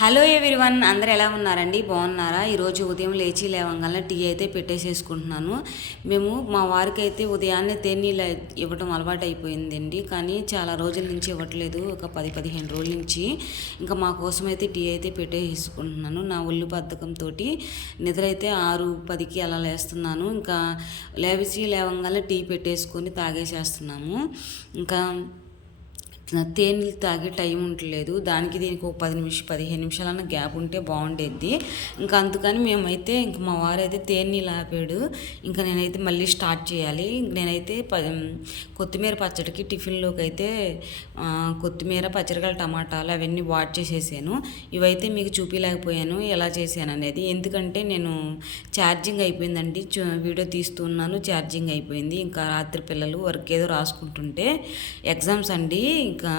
Hello everyone, అందరు ఎలా ఉన్నారండి? బాగున్నారా? ఈరోజు ఉదయం లేవగానే టీ అయితే పెట్టేసేసుకుంటున్నాను. మా వారికి అయితే ఉదయాన్నే తేనీళ్ళు ఇవ్వటం అలవాటు అయిపోయిందండి, కానీ చాలా రోజుల నుంచి ఇవ్వట్లేదు, ఒక 10-15 రోజుల నుంచి. ఇంకా మా కోసం అయితే టీ అయితే పెట్టేసుకుంటున్నాను. నా ఒళ్ళు బద్ధకంతో నిద్ర అయితే 6-10కి అలా లేస్తున్నాను. ఇంకా లేవగానే టీ పెట్టేసుకొని తాగేసేస్తున్నాము. ఇంకా తేనెలు తాగే టైం ఉండలేదు, దానికి దీనికి ఒక 15 నిమిషాలన్న గ్యాప్ ఉంటే బాగుండేది. ఇంకా అందుకని మేమైతే మా వారైతే తేనెలు ఆపాడు. ఇంకా నేనైతే మళ్ళీ స్టార్ట్ చేయాలి. నేనైతే కొత్తిమీర పచ్చడికి టిఫిన్లోకి అయితే కొత్తిమీర, పచ్చడికాయలు, టమాటాలు అవన్నీ వాట్ చేసేసాను. ఇవైతే మీకు చూపించలేకపోయాను ఎలా చేశాను అనేది, ఎందుకంటే నేను ఛార్జింగ్ అయిపోయిందండి. వీడియో తీస్తున్నాను, ఛార్జింగ్ అయిపోయింది. ఇంకా రాత్రి పిల్లలు వర్క్ ఏదో రాసుకుంటుంటే, ఎగ్జామ్స్ అండి ఇంకా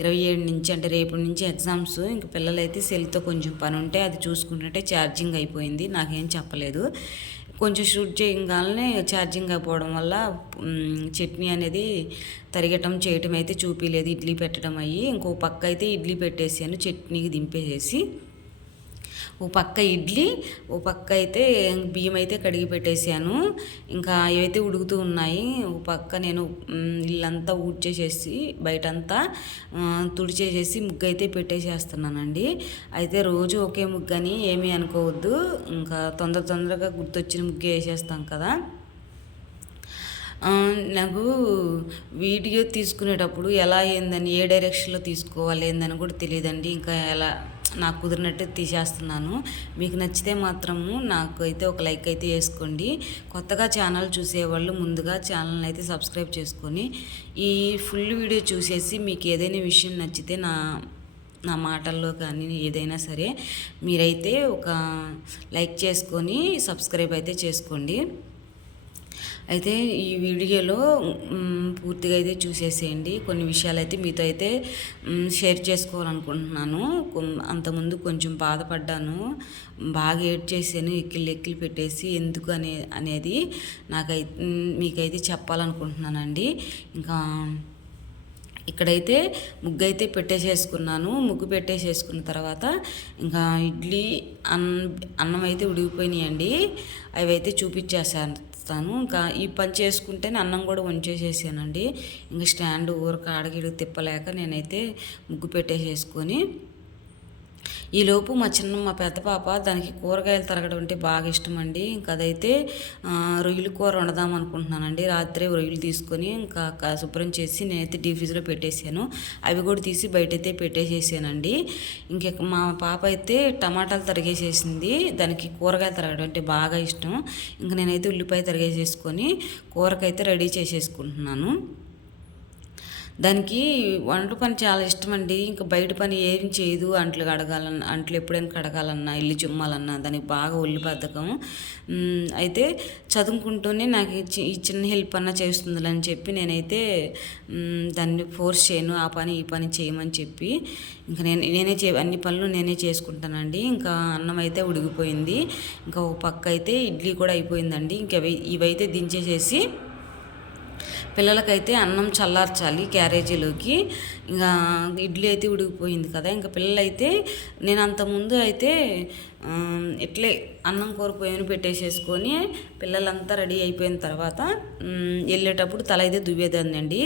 27 నుంచి, అంటే రేపటి నుంచి ఎగ్జామ్స్. ఇంకా పిల్లలైతే సెల్తో కొంచెం పని ఉంటే అది చూసుకుంటుంటే ఛార్జింగ్ అయిపోయింది. నాకేం చెప్పలేదు. కొంచెం షూట్ చేయగానే ఛార్జింగ్ అయిపోవడం వల్ల చట్నీ అనేది చేయటం అయితే చూపించలేదు. ఇడ్లీ పెట్టడం అయ్యి ఇంకో పక్క అయితే ఇడ్లీ పెట్టేసాను, చట్నీకి దింపేసేసి. ఓ పక్క ఇడ్లీ, ఓ పక్క అయితే బియ్యం అయితే కడిగి పెట్టేసాను. ఇంకా ఇవైతే ఉడుకుతూ ఉన్నాయి. ఓ పక్క నేను ఇల్లంతా ఊడ్చేసేసి బయటంతా తుడిచేసేసి ముగ్గు అయితే పెట్టేసేస్తున్నానండి. అయితే రోజు ఒకే ముగ్గు అని ఏమీ అనుకోవద్దు, ఇంకా తొందరగా గుర్తొచ్చిన ముగ్గు వేసేస్తాం కదా. నాకు వీడియో తీసుకునేటప్పుడు ఎలా ఏందని, ఏ డైరెక్షన్లో తీసుకోవాలి ఏందని కూడా తెలియదండి. ఇంకా ఎలా నాకు కుదిరినట్టు తీసేస్తున్నాను. మీకు నచ్చితే మాత్రము నాకు అయితే ఒక లైక్ అయితే వేసుకోండి. కొత్తగా ఛానల్ చూసేవాళ్ళు ముందుగా ఛానల్ని అయితే సబ్స్క్రైబ్ చేసుకొని ఈ ఫుల్ వీడియో చూసేసి మీకు ఏదైనా విషయం నచ్చితే నా మాటల్లో కానీ ఏదైనా సరే మీరైతే ఒక లైక్ చేసుకొని సబ్స్క్రైబ్ అయితే చేసుకోండి. అయితే ఈ వీడియోలో పూర్తిగా అయితే చూసేసేయండి. కొన్ని విషయాలు అయితే మీతో అయితే షేర్ చేసుకోవాలనుకుంటున్నాను. అంతకుముందు కొంచెం బాధపడ్డాను, బాగా ఏడ్ చేశాను, ఎక్కిళ్ళు పెట్టేసి ఎందుకు అనేది మీకైతే చెప్పాలనుకుంటున్నానండి. ఇంకా ఇక్కడైతే ముగ్గు అయితే పెట్టేసేసుకున్నాను. ముగ్గు పెట్టేసేసుకున్న తర్వాత ఇంకా ఇడ్లీ అన్నం అయితే ఉడికిపోయినాయండి. అవి అయితే చూపించేసాను. ఇంకా ఈ పని చేసుకుంటేనే అన్నం కూడా వంచేసేసానండి. ఇంకా స్టాండ్ ఊరక ఆడగిడికి తిప్పలేక నేనైతే ముగ్గు పెట్టేసేసుకొని, ఈలోపు మా పెద్ద పాప దానికి కూరగాయలు తరగడం అంటే బాగా ఇష్టం అండి. ఇంకా అదైతే రొయ్యల కూర వండదాం అనుకుంటున్నానండి. రాత్రి రొయ్యలు తీసుకొని ఇంకా శుభ్రం చేసి నేనైతే డీప్ ఫ్రిడ్జ్లో పెట్టేసాను. అవి కూడా తీసి బయటైతే పెట్టేసేసానండి. మా పాప అయితే టమాటాలు తరిగేసేసింది. దానికి కూరగాయలు తరగడం అంటే బాగా ఇష్టం. ఇంకా నేనైతే ఉల్లిపాయ తరిగేసేసుకొని కూరకైతే రెడీ చేసేసుకుంటున్నాను. దానికి వంట పని చాలా ఇష్టం అండి. ఇంకా బయట పని ఏం చేయదు. అంట్లు ఎప్పుడైనా కడగాలన్నా, ఇల్లు చిమ్మాలన్నా దానికి బాగా ఒళ్ళు బద్ధకం. అయితే చదువుకుంటూనే నాకు ఈ చిన్న హెల్ప్ అన్నా చేస్తుందని చెప్పి నేనైతే దాన్ని ఫోర్స్ చేయను, ఆ పని ఈ పని చేయమని చెప్పి ఇంకా నేనే అన్ని పనులు నేనే చేసుకుంటానండి. ఇంకా అన్నం అయితే ఉడికిపోయింది. ఇంకా ఒక పక్క అయితే ఇడ్లీ కూడా అయిపోయిందండి. ఇంకా ఇవైతే దించేసేసి పిల్లలకైతే అన్నం చల్లార్చాలి క్యారేజీలోకి. ఇంకా ఇడ్లీ అయితే ఉడికిపోయింది కదా. ఇంకా పిల్లలైతే నేను అంతకుముందు అయితే ఇట్లే అన్నం కూర పొయ్యిని పెట్టేసేసుకొని పిల్లలంతా రెడీ అయిపోయిన తర్వాత వెళ్ళేటప్పుడు తల అయితే దువ్వేదాన్నండి.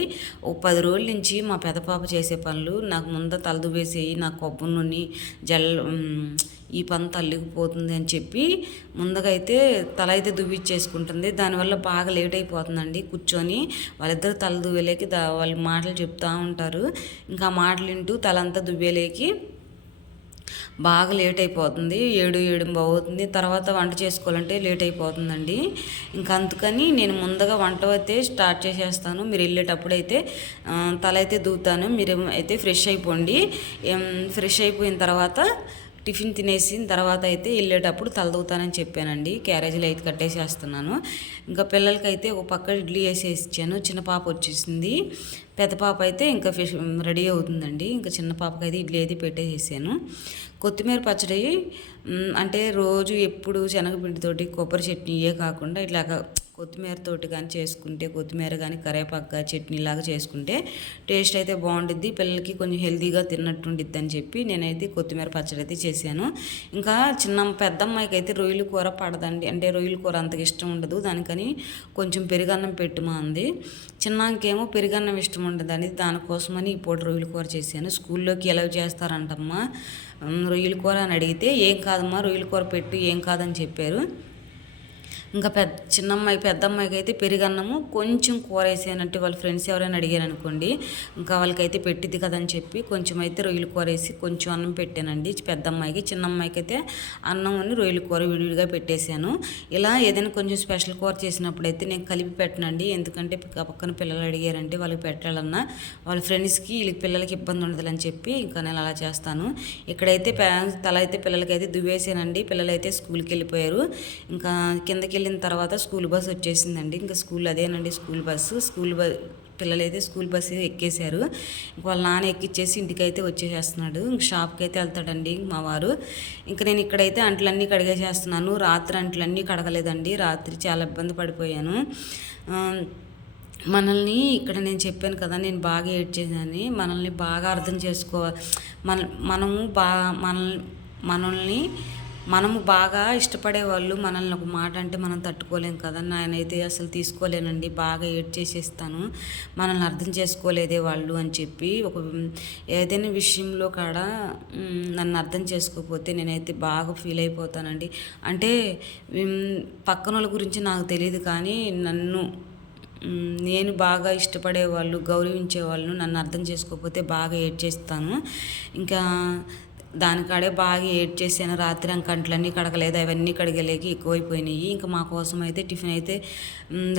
ఒక 10 రోజుల నుంచి మా పెద్ద పాప చేసే పనులు నాకు ముందు తల దువ్వేసేయి, నాకు కొబ్బరి నూనె ఈ పని తల్లిగిపోతుంది అని చెప్పి ముందుగా అయితే తల అయితే దువ్విచ్చేసుకుంటుంది. దానివల్ల బాగా లేట్ అయిపోతుందండి. కూర్చొని వాళ్ళిద్దరు తల దువ్వేలేకి వాళ్ళు మాటలు చెప్తూ ఉంటారు. ఇంకా మాటలు వింటూ తలంతా దువ్వేలేకి బాగా లేట్ అయిపోతుంది. 7 అవుతుంది. తర్వాత వంట చేసుకోవాలంటే లేట్ అయిపోతుందండి. ఇంకా అందుకని నేను ముందుగా వంట అయితే స్టార్ట్ చేసేస్తాను. మీరు వెళ్ళేటప్పుడు అయితే తల అయితే దూతాను. మీరు అయితే ఫ్రెష్ అయిపోండి. ఫ్రెష్ అయిపోయిన తర్వాత టిఫిన్ తినేసిన తర్వాత అయితే వెళ్ళేటప్పుడు తలదూతానని చెప్పానండి. క్యారేజీలో అయితే కట్టేసేస్తున్నాను. ఇంకా పిల్లలకైతే ఒక పక్క ఇడ్లీ వేసేసి ఇచ్చాను. చిన్న పాప వచ్చేసింది. పెద్ద పాప అయితే ఇంకా రెడీ అవుతుందండి. ఇంకా చిన్న పాపకైతే ఇడ్లీ అయితే పెట్టేసేసాను. కొత్తిమీర పచ్చడి అంటే రోజు ఎప్పుడు శనగపిండితోటి కొబ్బరి చట్నీయే కాకుండా ఇట్లాగా కొత్తిమీరతోటి కానీ చేసుకుంటే, కొత్తిమీర కానీ కరివేపాకు చట్నీలాగా చేసుకుంటే టేస్ట్ అయితే బాగుంటుంది, పిల్లలకి కొంచెం హెల్తీగా తిన్నట్టు ఉండిద్ది అని చెప్పి నేనైతే కొత్తిమీర పచ్చడి అయితే చేశాను. ఇంకా పెద్దమ్మాయికి అయితే రొయ్యల కూర పడదండి, అంటే రొయ్యల కూర అంతగా ఇష్టం ఉండదు, దానికని కొంచెం పెరుగన్నం పెట్టుమా అంది. చిన్నాకేమో పెరుగన్నం ఇష్టం ఉండదండి, దానికోసమని ఈ పూట రొయ్యల కూర చేశాను. స్కూల్లోకి ఎలా చేస్తారంటమ్మా రొయ్యల కూర అని అడిగితే, ఏం కాదమ్మా రొయ్యల కూర పెట్టు ఏం కాదని చెప్పారు. ఇంకా పెద్దమ్మాయికి అయితే పెరుగన్నము కొంచెం కూర వేసానంటే వాళ్ళ ఫ్రెండ్స్ ఎవరైనా అడిగారు అనుకోండి, ఇంకా వాళ్ళకైతే పెట్టిద్ది కదని చెప్పి కొంచెం అయితే రొయ్యల కూర వేసి కొంచెం అన్నం పెట్టానండి పెద్దమ్మాయికి. చిన్నమ్మాయికి అయితే అన్నం అని రొయ్యల కూర విడివిడిగా పెట్టేశాను. ఇలా ఏదైనా కొంచెం స్పెషల్ కూర చేసినప్పుడు అయితే నేను కలిపి పెట్టనండి, ఎందుకంటే పక్కన పిల్లలు అడిగారంటే వాళ్ళకి పెట్టాలన్నా వాళ్ళ ఫ్రెండ్స్కి వీళ్ళకి పిల్లలకి ఇబ్బంది ఉండదని చెప్పి ఇంకా నేను అలా చేస్తాను. ఇక్కడైతే తల అయితే పిల్లలకైతే దువ్వేసానండి, పిల్లలైతే స్కూల్కి వెళ్ళిపోయారు. ఇంకా కిందకి వెళ్ళిన తర్వాత స్కూల్ బస్ వచ్చేసిందండి, ఇంకా స్కూల్ అదేనండి స్కూల్ బస్సు. పిల్లలైతే స్కూల్ బస్సు ఎక్కేశారు, వాళ్ళ నాన్న ఎక్కిచ్చేసి ఇంటికైతే వచ్చేసేస్తున్నాడు. ఇంక షాప్కి అయితే వెళ్తాడండి మా వారు. ఇంకా నేను ఇక్కడైతే అంట్లన్నీ కడిగేసేస్తున్నాను. రాత్రి అంట్లన్నీ కడగలేదండి, రాత్రి చాలా ఇబ్బంది పడిపోయాను. మనల్ని ఇక్కడ నేను చెప్పాను కదా, నేను బాగా ఏడ్చేసానని, మనల్ని బాగా అర్థం చేసుకోవాలి. మనము బాగా ఇష్టపడే వాళ్ళు మనల్ని ఒక మాట అంటే మనం తట్టుకోలేం కదా. నేనైతే అసలు తీసుకోలేనండి, బాగా ఏడ్చేసేస్తాను, మనల్ని అర్థం చేసుకోలేదే వాళ్ళు అని చెప్పి. ఏదైనా విషయంలో కాడ నన్ను అర్థం చేసుకోకపోతే నేనైతే బాగా ఫీల్ అయిపోతానండి. అంటే పక్కన వాళ్ళ గురించి నాకు తెలియదు, కానీ నేను బాగా ఇష్టపడేవాళ్ళు, గౌరవించేవాళ్ళు నన్ను అర్థం చేసుకోకపోతే బాగా ఏడ్చేస్తాను. ఇంకా దానికాడే బాగా ఏడ్చేసాను రాత్రి. అంట్లన్నీ కడగలేదు, అవన్నీ కడిగలేక ఎక్కువైపోయినాయి. ఇంకా మా కోసం అయితే టిఫిన్ అయితే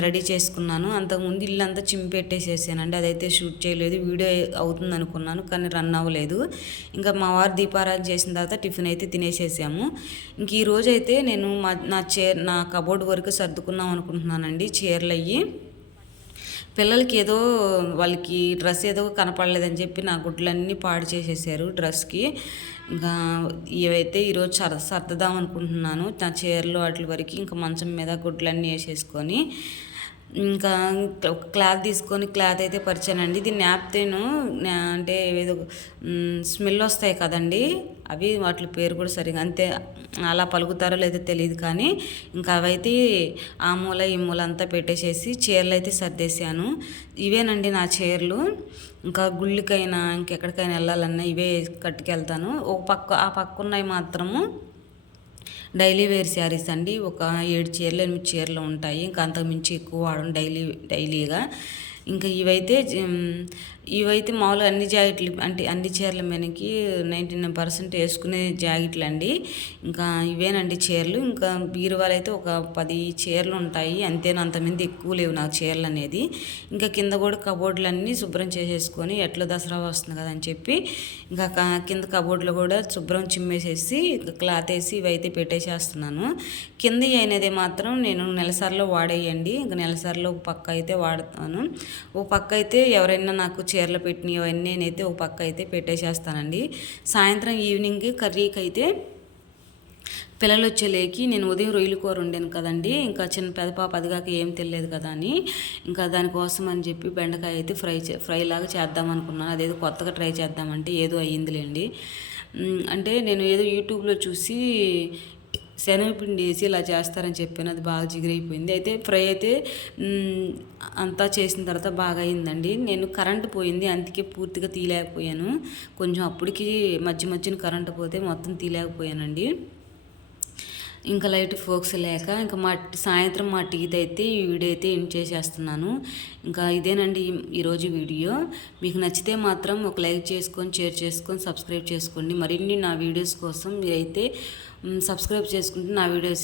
రెడీ చేసుకున్నాను. అంతకుముందు ఇల్లంతా చింపెట్టేసేసానండి, అదైతే షూట్ చేయలేదు, వీడియో అవుతుంది అనుకున్నాను కానీ రన్ అవ్వలేదు. ఇంకా మా వారు దీపారాధన చేసిన తర్వాత టిఫిన్ అయితే తినేసేసాము. ఇంక ఈరోజు అయితే నేను నా కబోర్డ్ వరకు సర్దుకున్నాం అనుకుంటున్నానండి. చీరలు అయ్యి పిల్లలకి ఏదో వాళ్ళకి డ్రెస్ ఏదో కనపడలేదని చెప్పి నా గుడ్లన్నీ పాడు చేసేసారు డ్రెస్కి. ఇంకా ఇవైతే ఈరోజు సర్దుదాం అనుకుంటున్నాను, నా చీరలు వాటి వరకు. ఇంకా మంచం మీద గుడ్లన్నీ వేసేసుకొని ఇంకా ఒక క్లాత్ తీసుకొని క్లాత్ అయితే పరిచానండి. దీన్ని యాప్తేను అంటే ఏదో స్మెల్ వస్తాయి కదండి, అవి వాటి పేరు కూడా సరిగా అంతే అలా పలుకుతారో లేదో తెలియదు, కానీ ఇంకా అవైతే ఆ మూల ఈ మూల అంతా పెట్టేసేసి చీరలు అయితే సర్దేశాను. ఇవేనండి నా చీరలు. ఇంకా గుళ్ళకైనా ఇంకెక్కడికైనా వెళ్ళాలన్నా ఇవే కట్టుకెళ్తాను. ఆ పక్క ఉన్నాయి మాత్రము డైలీ వేర్ శారీస్ అండి. ఒక 7 చీరలు 8 చీరలు ఉంటాయి, ఇంకా అంతకుమించి ఎక్కువ వాడను డైలీగా. ఇంకా ఇవైతే మామూలుగా అన్ని జాకెట్లు అంటే అన్ని చీరల మీదకి 99% వేసుకునే జాకెట్లు అండి. ఇంకా ఇవేనండి చీరలు. ఇంకా బీరువాలు అయితే ఒక 10 చీరలు ఉంటాయి అంతేనా, అంతమంది ఎక్కువ లేవు నాకు చీరలు అనేది. ఇంకా కింద కూడా కబోర్డులు అన్నీ శుభ్రం చేసేసుకొని ఎట్లా దసరా వస్తుంది కదా అని చెప్పి ఇంకా కింద కబోర్డులో కూడా శుభ్రం చిమ్మేసేసి క్లాత్ వేసి ఇవైతే పెట్టేసేస్తున్నాను. కింద అయినది మాత్రం నేను నెలసార్లు వాడేయండి. ఇంకా నెలసార్లు ఒక పక్క అయితే వాడతాను, ఒక పక్క అయితే ఎవరైనా నాకు చీరలు పెట్టినవి అవన్నీ నేనైతే ఒక పక్క అయితే పెట్టేసేస్తానండి. సాయంత్రం ఈవినింగ్ కర్రీకి అయితే పిల్లలు వచ్చేలేకి నేను ఉదయం రొయ్యల కూర వండాను కదండి, ఇంకా చిన్న పెద్ద పాప అదిగాక ఏం తెలియదు కదా అని ఇంకా దానికోసం అని చెప్పి బెండకాయ అయితే ఫ్రై లాగా చేద్దాం అనుకున్నాను. అదేదో కొత్తగా ట్రై చేద్దామంటే ఏదో అయ్యిందిలేండి. అంటే నేను ఏదో యూట్యూబ్లో చూసి శనగపిండి వేసి ఇలా చేస్తారని చెప్పాను, అది బాగా జిగిరైపోయింది. అయితే ఫ్రై అయితే అంతా చేసిన తర్వాత బాగా అయిందండి. నేను కరెంటు పోయింది అందుకే పూర్తిగా తీయలేకపోయాను, కొంచెం అప్పటికి మధ్యన కరెంటు పోతే మొత్తం తీయలేకపోయానండి. ఇంకా లైట్ ఫోక్స్ లేక ఇంకా సాయంత్రం మా టీది అయితే ఈ వీడియో అయితే ఎండ్ చేసేస్తున్నాను. ఇంకా ఇదేనండి ఈరోజు వీడియో. మీకు నచ్చితే మాత్రం ఒక లైక్ చేసుకొని షేర్ చేసుకొని సబ్స్క్రైబ్ చేసుకోండి. మరిన్ని నా వీడియోస్ కోసం మీరైతే సబ్స్క్రైబ్ చేసుకుంటే నా వీడియోస్